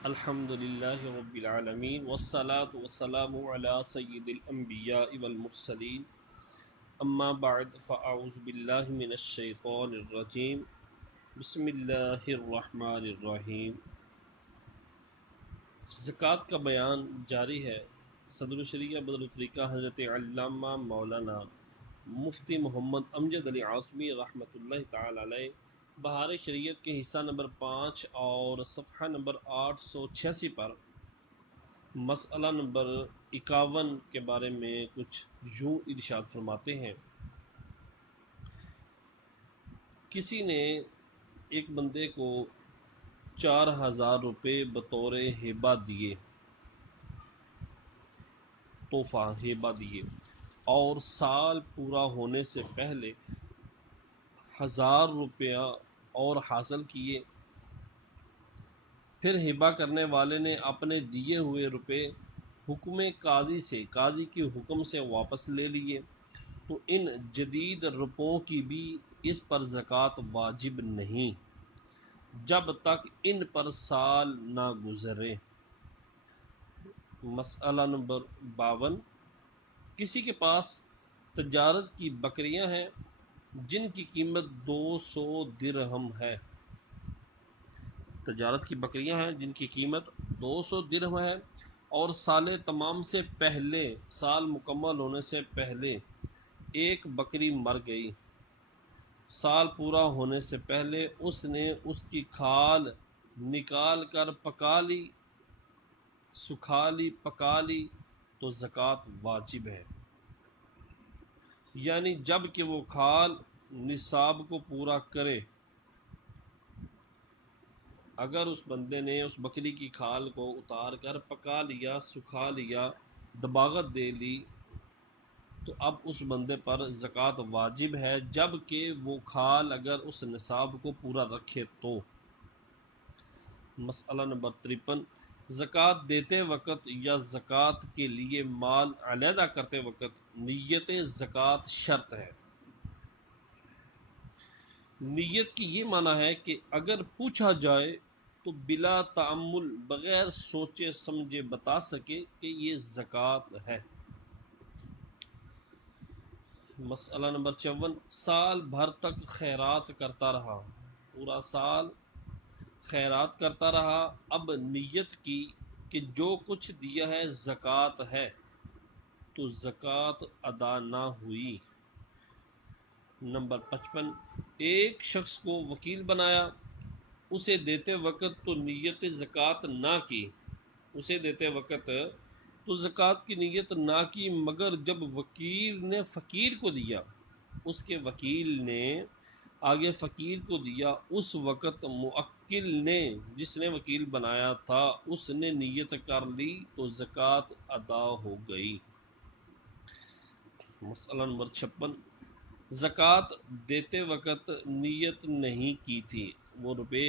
الحمدللہ رب العالمین والصلاة والسلام علی سید الانبیاء والمرسلین اما بعد فاعوذ باللہ من الشیطان الرجیم بسم اللہ الرحمن الرحیم۔ زکوٰۃ کا بیان جاری ہے۔ صدر الشریعہ بدر الطریقہ حضرت علامہ مولانا مفتی محمد امجد علی عاصمی رحمۃ اللہ تعالی علیہ بہار شریعت کے حصہ نمبر 5 اور صفحہ نمبر 886 پر مسئلہ نمبر 51 کے بارے میں کچھ یوں ارشاد فرماتے ہیں۔ کسی نے ایک بندے کو 4000 روپے بطور ہبہ دیے، تحفہ ہبہ دیے، اور سال پورا ہونے سے پہلے 1000 روپیہ اور حاصل کیے۔ پھر ہبہ کرنے والے نے اپنے دیے ہوئے روپے حکم قاضی کے حکم سے واپس لے لیے، تو ان جدید روپوں کی بھی اس پر زکوٰۃ واجب نہیں جب تک ان پر سال نہ گزرے۔ مسئلہ نمبر 52۔ کسی کے پاس تجارت کی بکریاں ہیں جن کی قیمت 200 درہم ہے۔ تجارت کی بکریاں ہیں جن کی قیمت 200 درہم ہے، اور سال تمام سے پہلے، سال مکمل ہونے سے پہلے ایک بکری مر گئی۔ سال پورا ہونے سے پہلے اس نے اس کی کھال نکال کر پکا لی تو زکوٰۃ واجب ہے، یعنی جب کہ وہ کھال نصاب کو پورا کرے۔ اگر اس بندے نے اس بکری کی کھال کو اتار کر پکا لیا، سکھا لیا، دباغت دے لی، تو اب اس بندے پر زکوٰۃ واجب ہے، جب کہ وہ کھال اگر اس نصاب کو پورا رکھے تو۔ مسئلہ نمبر 53۔ زکوٰۃ دیتے وقت یا زکوٰۃ کے لیے مال علیحدہ کرتے وقت نیت زکوٰۃ شرط ہے۔ نیت کی یہ معنی ہے کہ اگر پوچھا جائے تو بلا تأمل، بغیر سوچے سمجھے بتا سکے کہ یہ زکوٰۃ ہے۔ مسئلہ نمبر 54۔ سال بھر تک خیرات کرتا رہا، پورا سال خیرات کرتا رہا، اب نیت کی کہ جو کچھ دیا ہے زکوٰۃ ہے، تو زکوٰۃ ادا نہ ہوئی۔ نمبر 55۔ ایک شخص کو وکیل بنایا، اسے دیتے وقت تو نیت زکوٰۃ نہ کی، تو زکوٰۃ کی نیت نہ کی، مگر جب وکیل نے فقیر کو دیا، اس کے وکیل نے آگے فقیر کو دیا، اس وقت موکل نے، جس نے وکیل بنایا تھا، اس نے نیت کر لی تو زکوٰۃ ادا ہو گئی۔ مسئلہ نمبر 56۔ زکوٰۃ دیتے وقت نیت نہیں کی تھی، وہ روپے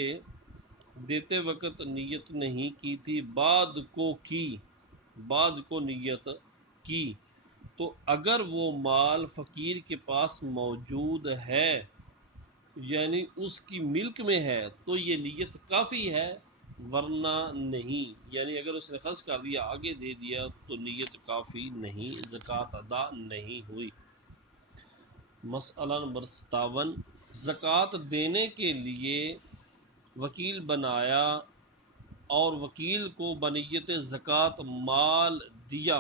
دیتے وقت نیت نہیں کی تھی، بعد کو نیت کی، تو اگر وہ مال فقیر کے پاس موجود ہے، یعنی اس کی ملک میں ہے، تو یہ نیت کافی ہے، ورنہ نہیں، یعنی اگر اس نے خرچ کر دیا، آگے دے دیا، تو نیت کافی نہیں، زکوٰۃ ادا نہیں ہوئی۔ مسئلہ نمبر 57۔ زکوٰۃ دینے کے لیے وکیل بنایا اور وکیل کو بنیت زکوٰۃ مال دیا،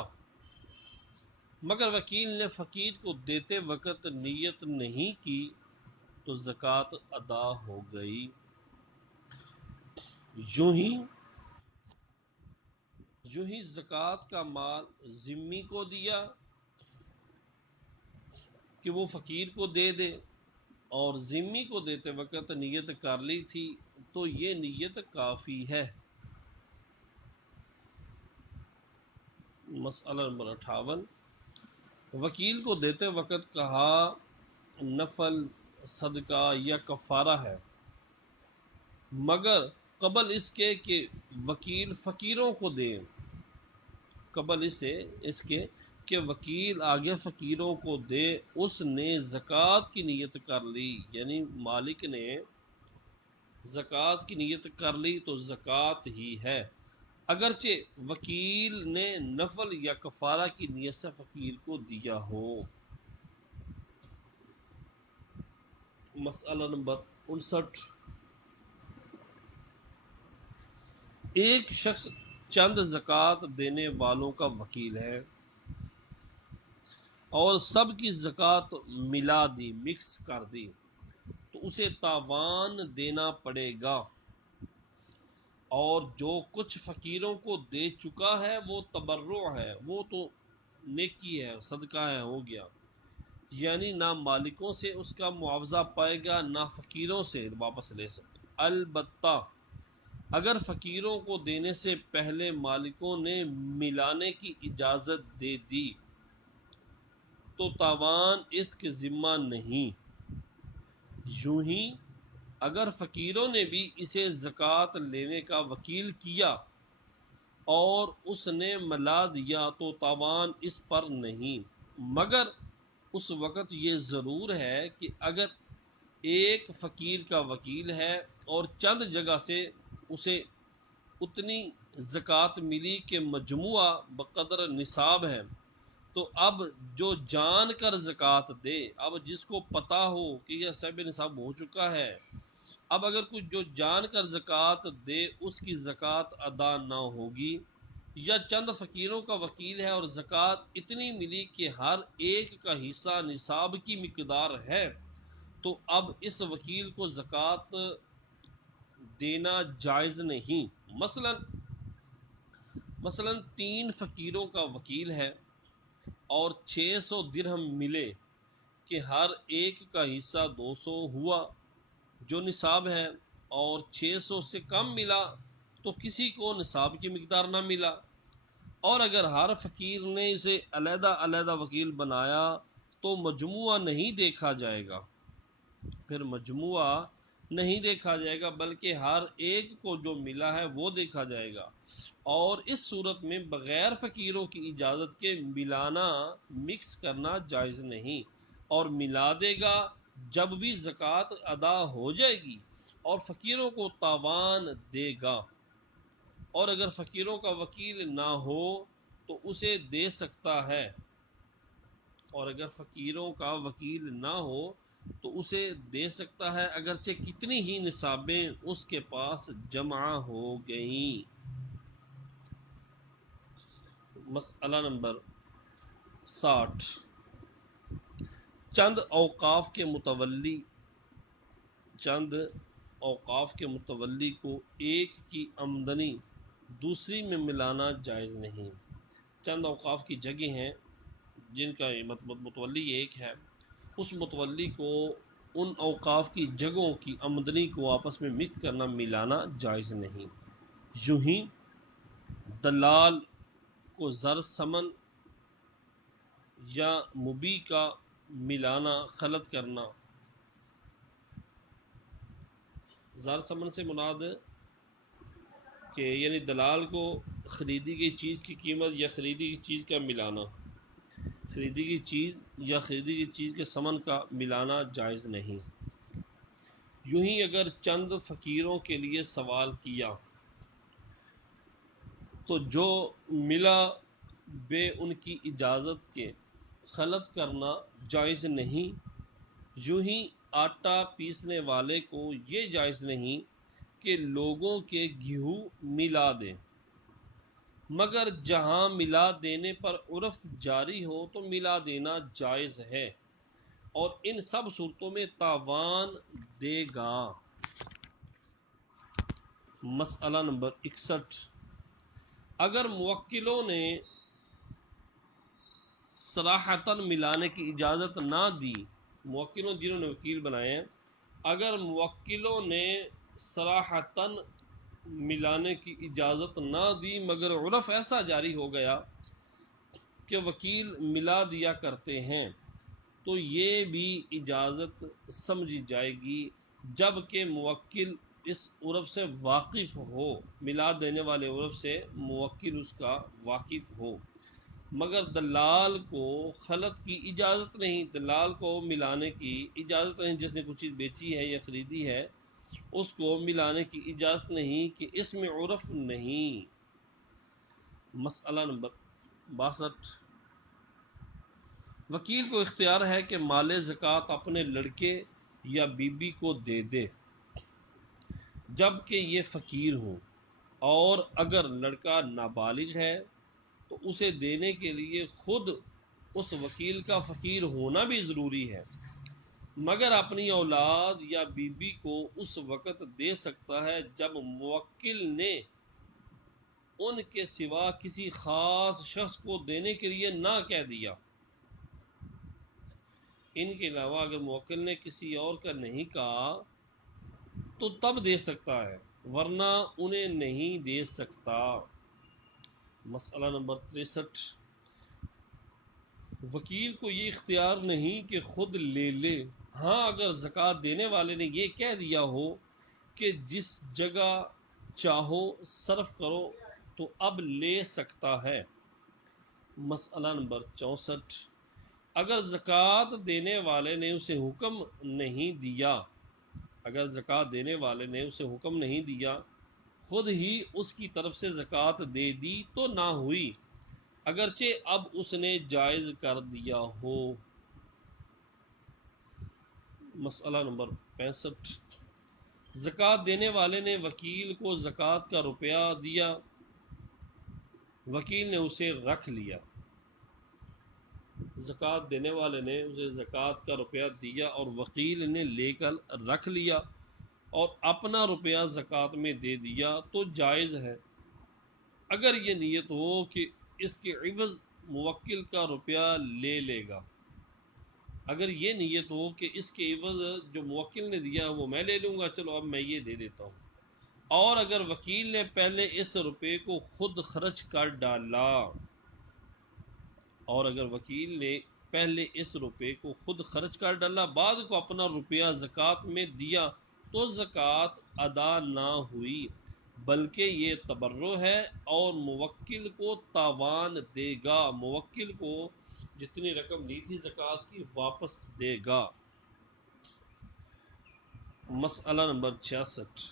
مگر وکیل نے فقیر کو دیتے وقت نیت نہیں کی، تو زکوٰۃ ادا ہو گئی۔ یوں ہی زکوٰۃ کا مال ذمی کو دیا کہ وہ فقیر کو دے دے، اور ذمی کو دیتے وقت نیت کر لی تھی، تو یہ نیت کافی ہے۔ مسئلہ نمبر 58۔ وکیل کو دیتے وقت کہا نفل، صدقہ یا کفارہ ہے، مگر قبل اس کے کہ وکیل فقیروں کو دے، وکیل آگے فقیروں کو دے، اس نے زکوٰۃ کی نیت کر لی، یعنی مالک نے زکوٰۃ کی نیت کر لی، تو زکوٰۃ ہی ہے۔ اگرچہ وکیل نے نفل یا کفارہ کی نیت سے فقیر کو دیا ہو۔ مسئلہ نمبر 59، ایک شخص چند زکوٰۃ دینے والوں کا وکیل ہے اور سب کی زکوٰۃ ملا دی، مکس کر دی، تو اسے تاوان دینا پڑے گا، اور جو کچھ فقیروں کو دے چکا ہے وہ تبرع ہے، وہ تو نیکی ہے، صدقہ ہے، ہو گیا، یعنی نہ مالکوں سے اس کا معاوضہ پائے گا نہ فقیروں سے واپس لے سکتے۔ البتہ اگر فقیروں کو دینے سے پہلے مالکوں نے ملانے کی اجازت دے دی تو تاوان اس کے ذمہ نہیں۔ یوں ہی اگر فقیروں نے بھی اسے زکوٰۃ لینے کا وکیل کیا اور اس نے ملا دیا تو تاوان اس پر نہیں، مگر اس وقت یہ ضرور ہے کہ اگر ایک فقیر کا وکیل ہے اور چند جگہ سے اسے اتنی زکوٰۃ ملی کہ مجموعہ بقدر نصاب ہے، تو اب جو جان کر زکوٰۃ دے، اب جس کو پتہ ہو کہ یہ صاحب نصاب ہو چکا ہے، اب اگر کچھ جو جان کر زکوٰۃ دے اس کی زکوٰۃ ادا نہ ہوگی، یا چند فقیروں کا وکیل ہے اور زکوٰۃ اتنی ملی کہ ہر ایک کا حصہ نصاب کی مقدار ہے، تو اب اس وکیل کو زکوٰۃ دینا جائز نہیں۔ مثلا 3 فقیروں کا وکیل ہے اور 600 درہم ملے کہ ہر ایک کا حصہ 200 ہوا جو نصاب ہے، اور 600 سے کم ملا تو کسی کو نصاب کی مقدار نہ ملا، اور اگر ہر فقیر نے اسے علیحدہ علیحدہ وکیل بنایا تو مجموعہ نہیں دیکھا جائے گا، پھر مجموعہ نہیں دیکھا جائے گا بلکہ ہر ایک کو جو ملا ہے وہ دیکھا جائے گا، اور اس صورت میں بغیر فقیروں کی اجازت کے ملانا، مکس کرنا جائز نہیں، اور ملا دے گا جب بھی زکوٰۃ ادا ہو جائے گی اور فقیروں کو تاوان دے گا، اور اگر فقیروں کا وکیل نہ ہو تو اسے دے سکتا ہے، اور اگر فقیروں کا وکیل نہ ہو تو اسے دے سکتا ہے اگرچہ کتنی ہی نصابیں اس کے پاس جمع ہو گئیں۔ مسئلہ نمبر 60، چند اوقاف کے متولی کو ایک کی آمدنی دوسری میں ملانا جائز نہیں۔ چند اوقاف کی جگہ ہیں جن کا متولی ایک ہے، اس متولی کو ان اوقاف کی جگہوں کی آمدنی کو آپس میں مکس کرنا، ملانا جائز نہیں۔ یوں ہی دلال کو زر ثمن یا مبی کا ملانا، خلط کرنا۔ زر ثمن سے مراد کہ یعنی دلال کو خریدی گئی چیز کی قیمت یا خریدی گئی چیز کا ملانا، خریدی گئی چیز یا خریدی گئی چیز کے ثمن کا ملانا جائز نہیں۔ یوں ہی اگر چند فقیروں کے لیے سوال کیا تو جو ملا بے ان کی اجازت کے خلط کرنا جائز نہیں۔ یوں ہی آٹا پیسنے والے کو یہ جائز نہیں کہ لوگوں کے گیہوں ملا دے، مگر جہاں ملا دینے پر عرف جاری ہو تو ملا دینا جائز ہے، اور ان سب صورتوں میں تاوان دے گا۔ مسئلہ نمبر 61، اگر موکلوں نے صراحتاً ملانے کی اجازت نہ دی، موکلوں جنہوں نے وکیل بنائے ہیں، اگر موکلوں نے صراحتاً ملانے کی اجازت نہ دی مگر عرف ایسا جاری ہو گیا کہ وکیل ملا دیا کرتے ہیں، تو یہ بھی اجازت سمجھی جائے گی جب کہ موکل اس عرف سے واقف ہو، ملا دینے والے عرف سے موکل اس کا واقف ہو، مگر دلال کو خلط کی اجازت نہیں، دلال کو ملانے کی اجازت نہیں، جس نے کچھ چیز بیچی ہے یا خریدی ہے اس کو ملانے کی اجازت نہیں کہ اس میں عرف نہیں۔ مسئلہ نمبر 62، وکیل کو اختیار ہے کہ مال زکوٰۃ اپنے لڑکے یا بیوی کو دے دے جب کہ یہ فقیر ہوں، اور اگر لڑکا نابالغ ہے تو اسے دینے کے لیے خود اس وکیل کا فقیر ہونا بھی ضروری ہے، مگر اپنی اولاد یا بیوی کو اس وقت دے سکتا ہے جب موکل نے ان کے سوا کسی خاص شخص کو دینے کے لیے نہ کہہ دیا۔ ان کے علاوہ اگر موکل نے کسی اور کا نہیں کہا تو تب دے سکتا ہے، ورنہ انہیں نہیں دے سکتا۔ مسئلہ نمبر 63، وکیل کو یہ اختیار نہیں کہ خود لے لے، ہاں اگر زکوٰۃ دینے والے نے یہ کہہ دیا ہو کہ جس جگہ چاہو صرف کرو تو اب لے سکتا ہے۔ مسئلہ نمبر 64، اگر زکوٰۃ دینے والے نے اسے حکم نہیں دیا، اگر زکوٰۃ دینے والے نے اسے حکم نہیں دیا، خود ہی اس کی طرف سے زکوٰۃ دے دی تو نہ ہوئی، اگرچہ اب اس نے جائز کر دیا ہو۔ مسئلہ نمبر 65، زکوٰۃ دینے والے نے وکیل کو زکوٰۃ کا روپیہ دیا، وکیل نے اسے رکھ لیا۔ زکوٰۃ دینے والے نے اسے زکوٰۃ کا روپیہ دیا اور وکیل نے لے کر رکھ لیا اور اپنا روپیہ زکوٰۃ میں دے دیا تو جائز ہے، اگر یہ نیت ہو کہ اس کے عوض موکل کا روپیہ لے لے گا، اگر یہ نیت ہو کہ اس کے عوض جو موکل نے دیا وہ میں لے لوں گا، چلو اب میں یہ دے دیتا ہوں، اور اگر وکیل نے پہلے اس روپے کو خود خرچ کر ڈالا، اور اگر وکیل نے پہلے اس روپے کو خود خرچ کر ڈالا بعد کو اپنا روپیہ زکوٰۃ میں دیا تو زکوٰۃ ادا نہ ہوئی، بلکہ یہ تبرع ہے اور موکل کو تاوان دے گا، موکل کو جتنی رقم لی تھی زکوٰۃ کی واپس دے گا۔ مسئلہ نمبر 66،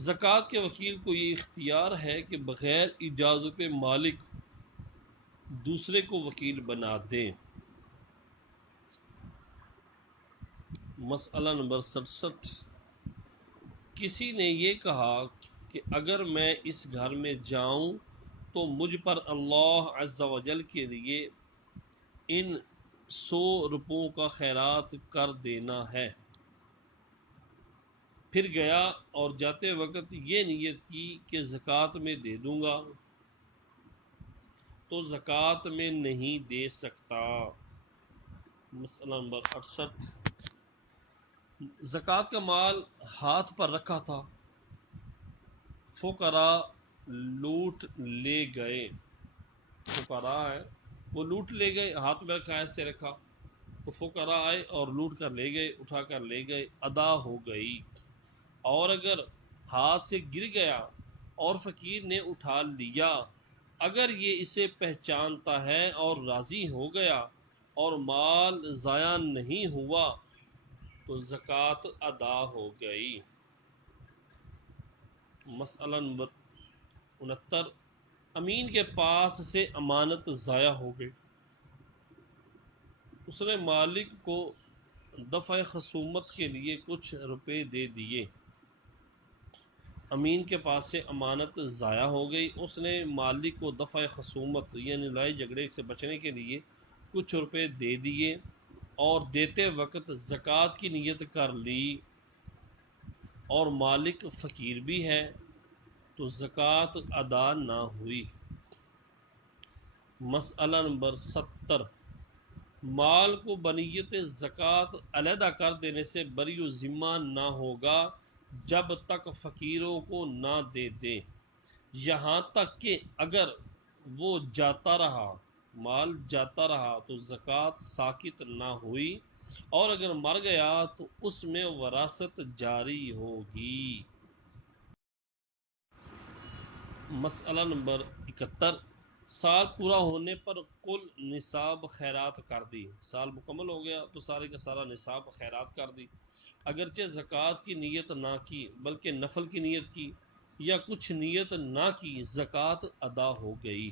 زکوٰۃ کے وکیل کو یہ اختیار ہے کہ بغیر اجازت مالک دوسرے کو وکیل بنا دے۔ مسئلہ نمبر 67، کسی نے یہ کہا کہ اگر میں اس گھر میں جاؤں تو مجھ پر اللہ عز و جل کے لیے ان 100 روپوں کا خیرات کر دینا ہے، پھر گیا اور جاتے وقت یہ نیت کی کہ زکوٰۃ میں دے دوں گا، تو زکوٰۃ میں نہیں دے سکتا۔ مسئلہ نمبر 68، زکوٰۃ کا مال ہاتھ پر رکھا تھا، فقراء لوٹ لے گئے، فقراء ہے وہ لوٹ لے گئے، ہاتھ میں رکھا ایسے رکھا تو فقراء آئے اور لوٹ کر لے گئے، اٹھا کر لے گئے، ادا ہو گئی۔ اور اگر ہاتھ سے گر گیا اور فقیر نے اٹھا لیا، اگر یہ اسے پہچانتا ہے اور راضی ہو گیا اور مال ضائع نہیں ہوا تو زکوٰۃ ادا ہو گئی۔ مسئلہ نمبر 69، امین کے پاس سے امانت ضائع ہو گئی، اس نے مالک کو دفع خصومت کے لیے کچھ روپے دے دیے۔ امین کے پاس سے امانت ضائع ہو گئی، اس نے مالک کو دفع خصومت یعنی لڑائی جھگڑے سے بچنے کے لیے کچھ روپے دے دیے اور دیتے وقت زکوٰۃ کی نیت کر لی اور مالک فقیر بھی ہے تو زکوٰۃ ادا نہ ہوئی۔ مسئلہ نمبر 70، مال کو بنیت زکوٰۃ علیحدہ کر دینے سے بری ذمہ نہ ہوگا جب تک فقیروں کو نہ دے دے، یہاں تک کہ اگر وہ جاتا رہا، مال جاتا رہا تو زکوٰۃ ساقط نہ ہوئی، اور اگر مر گیا تو اس میں وراثت جاری ہوگی۔ مسئلہ نمبر 71، سال پورا ہونے پر کل نصاب خیرات کر دی، سال مکمل ہو گیا تو سارے کا سارا نصاب خیرات کر دی، اگرچہ زکوٰۃ کی نیت نہ کی بلکہ نفل کی نیت کی، یا کچھ نیت نہ کی زکوٰۃ ادا ہو گئی،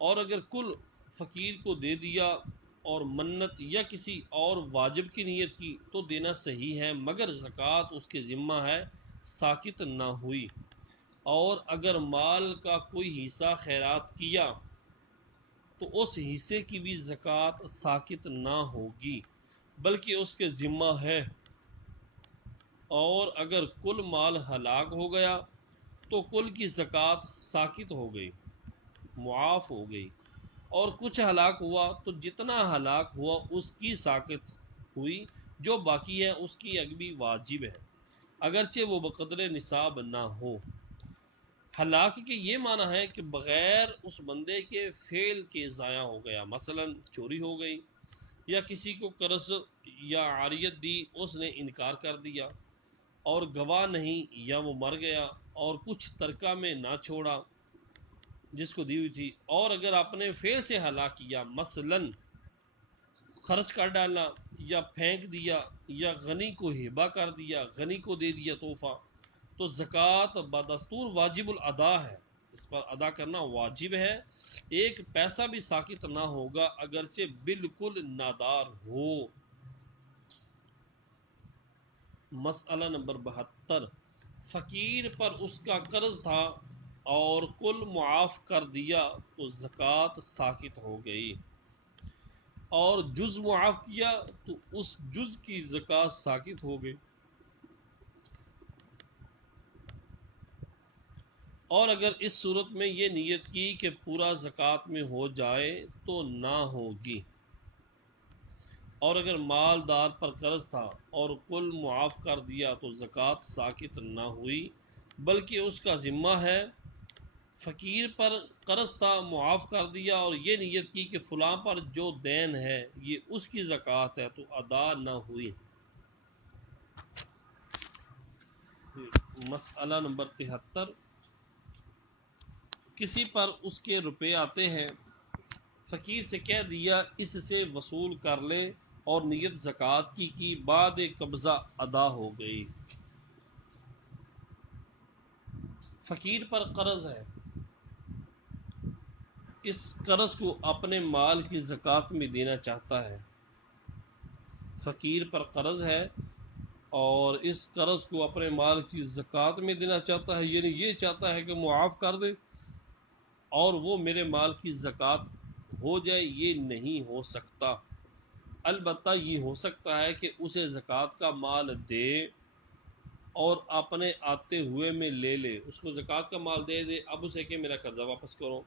اور اگر کل فقیر کو دے دیا اور منت یا کسی اور واجب کی نیت کی تو دینا صحیح ہے، مگر زکوٰۃ اس کے ذمہ ہے، ساقط نہ ہوئی۔ اور اگر مال کا کوئی حصہ خیرات کیا تو اس حصے کی بھی زکوٰۃ ساقط نہ ہوگی بلکہ اس کے ذمہ ہے، اور اگر کل مال ہلاک ہو گیا تو کل کی زکوٰۃ ساقط ہو گئی، معاف ہو گئی، اور کچھ ہلاک ہوا تو جتنا ہلاک ہوا اس کی ساقط ہوئی، جو باقی ہے اس کی اگبی واجب ہے، اگرچہ وہ بقدر نصاب نہ ہو۔ ہلاک کے یہ معنی ہے کہ بغیر اس بندے کے فعل کے ضائع ہو گیا، مثلا چوری ہو گئی، یا کسی کو قرض یا عاریت دی، اس نے انکار کر دیا اور گواہ نہیں، یا وہ مر گیا اور کچھ ترکہ میں نہ چھوڑا جس کو دی ہوئی تھی، اور اگر اپنے فعل سے ہلاک کیا، مثلا خرچ کر ڈالا یا پھینک دیا یا غنی کو ہبہ کر دیا، غنی کو دے دیا تحفہ، تو زکوٰۃ بدستور واجب الادا ہے، اس پر ادا کرنا واجب ہے، ایک پیسہ بھی ساقط نہ ہوگا اگرچہ بالکل نادار ہو۔ مسئلہ نمبر 72، فقیر پر اس کا قرض تھا اور کل معاف کر دیا تو زکوٰۃ ساقط ہو گئی، اور جز معاف کیا تو اس جز کی زکوٰۃ ساقط ہو گئی، اور اگر اس صورت میں یہ نیت کی کہ پورا زکوٰۃ میں ہو جائے تو نہ ہوگی، اور اگر مالدار پر قرض تھا اور کل معاف کر دیا تو زکوٰۃ ساقط نہ ہوئی بلکہ اس کا ذمہ ہے۔ فقیر پر قرض تھا، معاف کر دیا اور یہ نیت کی کہ فلاں پر جو دین ہے یہ اس کی زکوٰۃ ہے، تو ادا نہ ہوئی۔ مسئلہ نمبر 73، کسی پر اس کے روپے آتے ہیں، فقیر سے کہہ دیا اس سے وصول کر لے، اور نیت زکوٰۃ کی بعد قبضہ ادا ہو گئی۔ فقیر پر قرض ہے، اس قرض کو اپنے مال کی زکوٰۃ میں دینا چاہتا ہے۔ فقیر پر قرض ہے اور اس قرض کو اپنے مال کی زکوٰۃ میں دینا چاہتا ہے، یعنی یہ چاہتا ہے کہ معاف کر دے اور وہ میرے مال کی زکوٰۃ ہو جائے، یہ نہیں ہو سکتا۔ البتہ یہ ہو سکتا ہے کہ اسے زکوٰۃ کا مال دے اور اپنے آتے ہوئے میں لے لے، اس کو زکوٰۃ کا مال دے دے، اب اسے کہ میرا قرضہ واپس کرو۔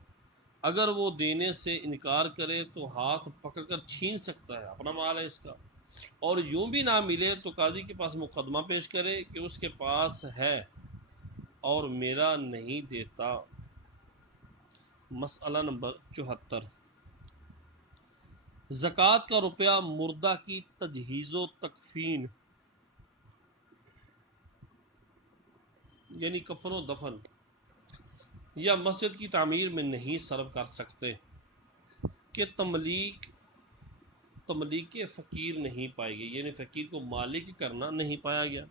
اگر وہ دینے سے انکار کرے تو ہاتھ پکڑ کر چھین سکتا ہے، اپنا مال ہے اس کا، اور یوں بھی نہ ملے تو قاضی کے پاس مقدمہ پیش کرے کہ اس کے پاس ہے اور میرا نہیں دیتا۔ مسئلہ نمبر 74، زکوٰۃ کا روپیہ مردہ کی تجہیز و تکفین یعنی کفن و دفن یا مسجد کی تعمیر میں نہیں صرف کر سکتے کہ تملیک فقیر نہیں پائی گئی، یعنی فقیر کو مالک کرنا نہیں پایا گیا،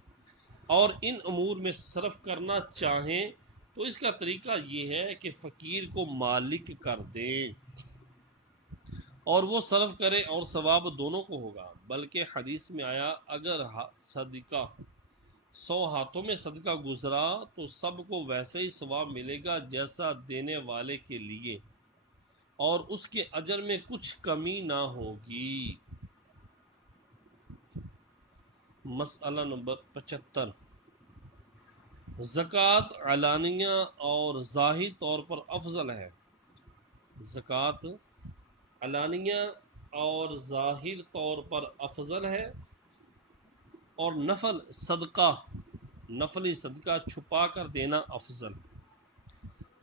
اور ان امور میں صرف کرنا چاہیں تو اس کا طریقہ یہ ہے کہ فقیر کو مالک کر دیں اور وہ صرف کرے اور ثواب دونوں کو ہوگا، بلکہ حدیث میں آیا اگر صدقہ 100 ہاتھوں میں صدقہ گزرا تو سب کو ویسے ہی ثواب ملے گا جیسا دینے والے کے لیے، اور اس کے اجر میں کچھ کمی نہ ہوگی۔ مسئلہ نمبر 75، زکوٰۃ علانیہ اور ظاہر طور پر افضل ہے۔ زکوٰۃ علانیہ اور ظاہر طور پر افضل ہے، اور نفلی صدقہ چھپا کر دینا افضل۔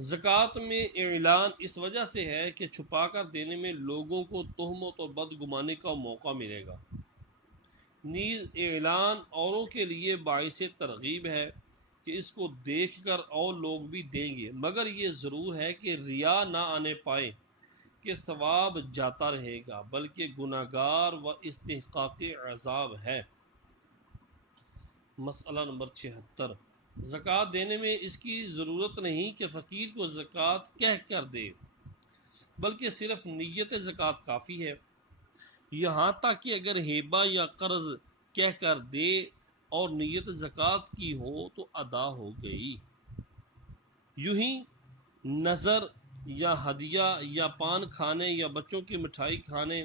زکوٰۃ میں اعلان اس وجہ سے ہے کہ چھپا کر دینے میں لوگوں کو تہمت و بدگمانی کا موقع ملے گا، نیز اعلان اوروں کے لیے باعث ترغیب ہے کہ اس کو دیکھ کر اور لوگ بھی دیں گے، مگر یہ ضرور ہے کہ ریا نہ آنے پائے کہ ثواب جاتا رہے گا، بلکہ گناہگار و استحقاق عذاب ہے۔ مسئلہ نمبر 76، زکوٰۃ دینے میں اس کی ضرورت نہیں کہ فقیر کو زکوٰۃ کہہ کر دے، بلکہ صرف نیت زکوٰۃ کافی ہے، یہاں تک کہ اگر ہیبہ یا قرض کہہ کر دے اور نیت زکوٰۃ کی ہو تو ادا ہو گئی۔ یوں ہی نظر یا ہدیہ یا پان کھانے یا بچوں کی مٹھائی کھانے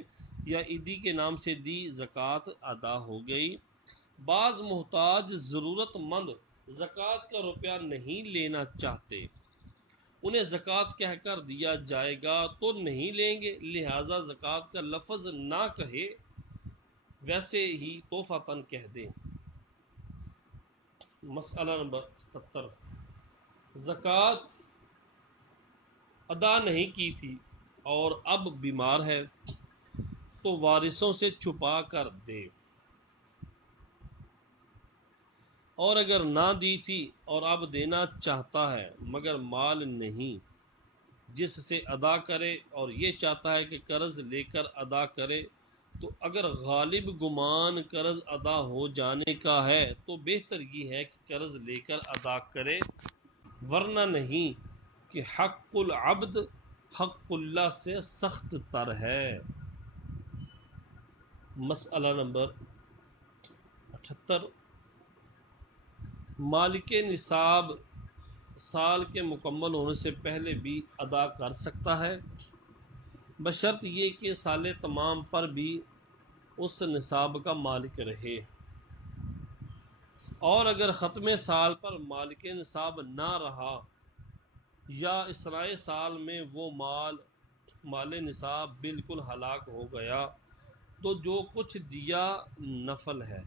یا عیدی کے نام سے دی زکوٰۃ ادا ہو گئی۔ بعض محتاج ضرورت مند زکوٰۃ کا روپیہ نہیں لینا چاہتے، انہیں زکوٰۃ کہہ کر دیا جائے گا تو نہیں لیں گے، لہذا زکوٰۃ کا لفظ نہ کہے، ویسے ہی تحفۃً کہہ دیں۔ مسئلہ نمبر 77، زکوٰۃ ادا نہیں کی تھی اور اب بیمار ہے تو وارثوں سے چھپا کر دے، اور اگر نہ دی تھی اور اب دینا چاہتا ہے مگر مال نہیں جس سے ادا کرے اور یہ چاہتا ہے کہ قرض لے کر ادا کرے، تو اگر غالب گمان قرض ادا ہو جانے کا ہے تو بہتر یہ ہے کہ قرض لے کر ادا کرے، ورنہ نہیں کہ حق العبد حق اللہ سے سخت تر ہے۔ مسئلہ نمبر 78، مالک نصاب سال کے مکمل ہونے سے پہلے بھی ادا کر سکتا ہے، بشرط یہ کہ سال تمام پر بھی اس نصاب کا مالک رہے، اور اگر ختم سال پر مالک نصاب نہ رہا یا اثناء سال میں وہ مال نصاب بالکل ہلاک ہو گیا تو جو کچھ دیا نفل ہے،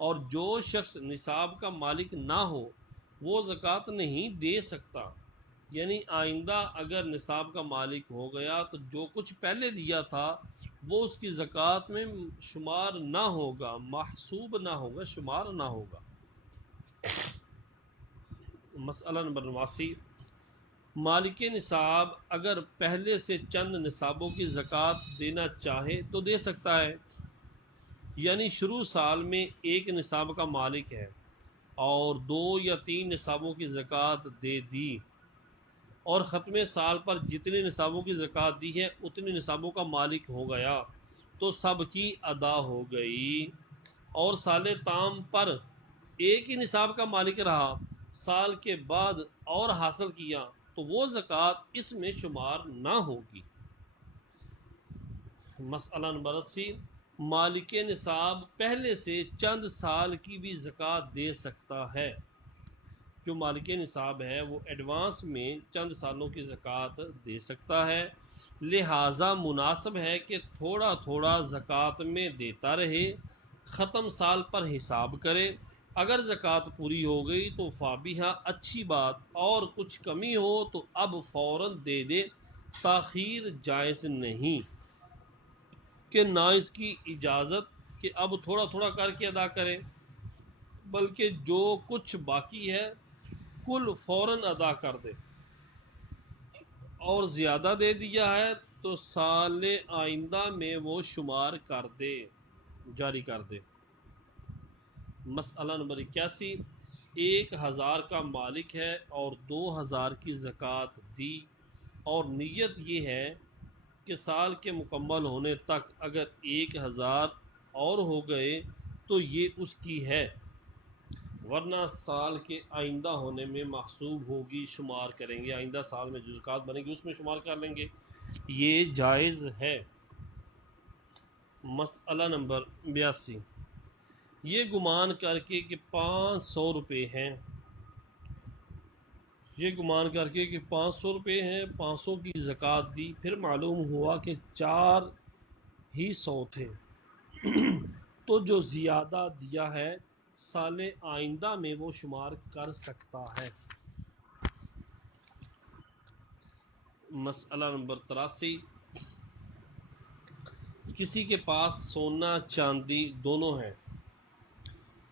اور جو شخص نصاب کا مالک نہ ہو وہ زکوٰۃ نہیں دے سکتا، یعنی آئندہ اگر نصاب کا مالک ہو گیا تو جو کچھ پہلے دیا تھا وہ اس کی زکوٰۃ میں شمار نہ ہوگا، محسوب نہ ہوگا، شمار نہ ہوگا۔ مسئلہ نمبر 89، مالک نصاب اگر پہلے سے چند نصابوں کی زکوٰۃ دینا چاہے تو دے سکتا ہے، یعنی شروع سال میں ایک نصاب کا مالک ہے اور 2 یا 3 نصابوں کی زکوٰۃ دے دی، اور ختم سال پر جتنے نصابوں کی زکوٰۃ دی ہے اتنے نصابوں کا مالک ہو گیا تو سب کی ادا ہو گئی، اور سال تام پر ایک ہی نصاب کا مالک رہا، سال کے بعد اور حاصل کیا تو وہ زکوٰۃ اس میں شمار نہ ہوگی۔ مسئلہ نمبر 80، مالک نصاب پہلے سے چند سال کی بھی زکوٰۃ دے سکتا ہے، جو مالک نصاب ہے وہ ایڈوانس میں چند سالوں کی زکوٰۃ دے سکتا ہے، لہٰذا مناسب ہے کہ تھوڑا تھوڑا زکوٰۃ میں دیتا رہے، ختم سال پر حساب کرے، اگر زکوٰۃ پوری ہو گئی تو فابیہا، اچھی بات، اور کچھ کمی ہو تو اب فوراً دے دے، تاخیر جائز نہیں، کہ نہ اس کی اجازت کہ اب تھوڑا تھوڑا کر کے ادا کرے، بلکہ جو کچھ باقی ہے کل فوراً ادا کر دے، اور زیادہ دے دیا ہے تو سال آئندہ میں وہ شمار کر دے، جاری کر دے۔ مسئلہ نمبر 81، 1000 کا مالک ہے اور 2000 کی زکوٰۃ دی، اور نیت یہ ہے کہ سال کے مکمل ہونے تک اگر 1000 اور ہو گئے تو یہ اس کی ہے، ورنہ سال کے آئندہ ہونے میں محسوب ہوگی، شمار کریں گے، آئندہ سال میں جو زکوٰۃ بنے گی اس میں شمار کر لیں گے، یہ جائز ہے۔ مسئلہ نمبر 82، یہ گمان کر کے کہ 500 روپے ہیں، یہ گمان کر کے کہ 500 روپے ہیں، 500 کی زکوٰۃ دی، پھر معلوم ہوا کہ 4 ہی 100 تھے، تو جو زیادہ دیا ہے سال آئندہ میں وہ شمار کر سکتا ہے۔ مسئلہ نمبر 83، کسی کے پاس سونا چاندی دونوں ہیں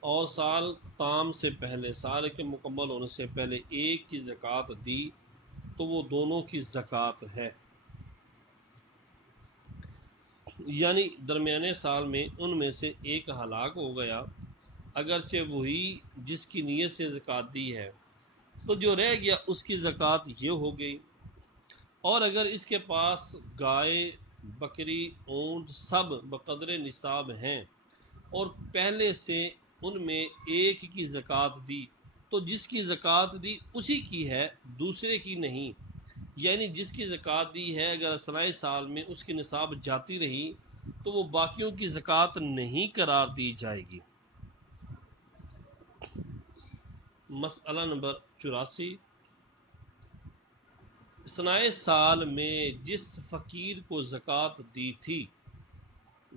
اور سال تام سے پہلے، سال کے مکمل ہونے سے پہلے ایک کی زکوٰۃ دی تو وہ دونوں کی زکوٰۃ ہے، یعنی درمیانے سال میں ان میں سے ایک ہلاک ہو گیا اگرچہ وہی جس کی نیت سے زکوٰۃ دی ہے، تو جو رہ گیا اس کی زکوٰۃ یہ ہو گئی۔ اور اگر اس کے پاس گائے، بکری، اونٹ سب بقدر نصاب ہیں اور پہلے سے ان میں ایک کی زکوٰۃ دی، تو جس کی زکوٰۃ دی اسی کی ہے، دوسرے کی نہیں۔ یعنی جس کی زکوٰۃ دی ہے اگر اثناء سال میں اس کی نصاب جاتی رہی تو وہ باقیوں کی زکوٰۃ نہیں قرار دی جائے گی۔ مسئلہ نمبر 84، اثناء سال میں جس فقیر کو زکوٰۃ دی تھی،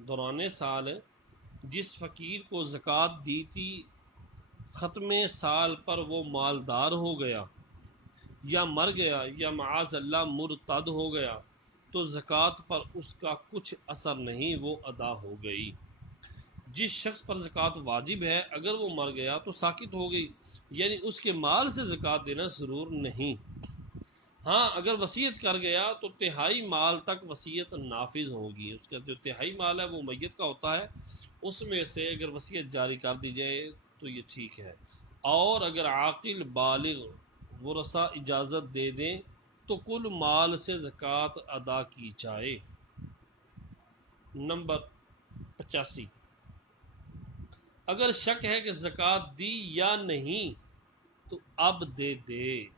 دوران سال جس فقیر کو زکوٰۃ دی تھی، ختم سال پر وہ مالدار ہو گیا یا مر گیا یا معاذ اللہ مرتد ہو گیا تو زکوٰۃ پر اس کا کچھ اثر نہیں، وہ ادا ہو گئی۔ جس شخص پر زکوٰۃ واجب ہے اگر وہ مر گیا تو ساقط ہو گئی، یعنی اس کے مال سے زکوٰۃ دینا ضرور نہیں۔ ہاں اگر وصیت کر گیا تو تہائی مال تک وصیت نافذ ہوگی، اس کا جو تہائی مال ہے وہ میت کا ہوتا ہے، اس میں سے اگر وصیت جاری کر دی جائے تو یہ ٹھیک ہے۔ اور اگر عاقل بالغ ورثہ اجازت دے دیں تو کل مال سے زکوٰۃ ادا کی جائے۔ نمبر 85، اگر شک ہے کہ زکوٰۃ دی یا نہیں تو اب دے دے۔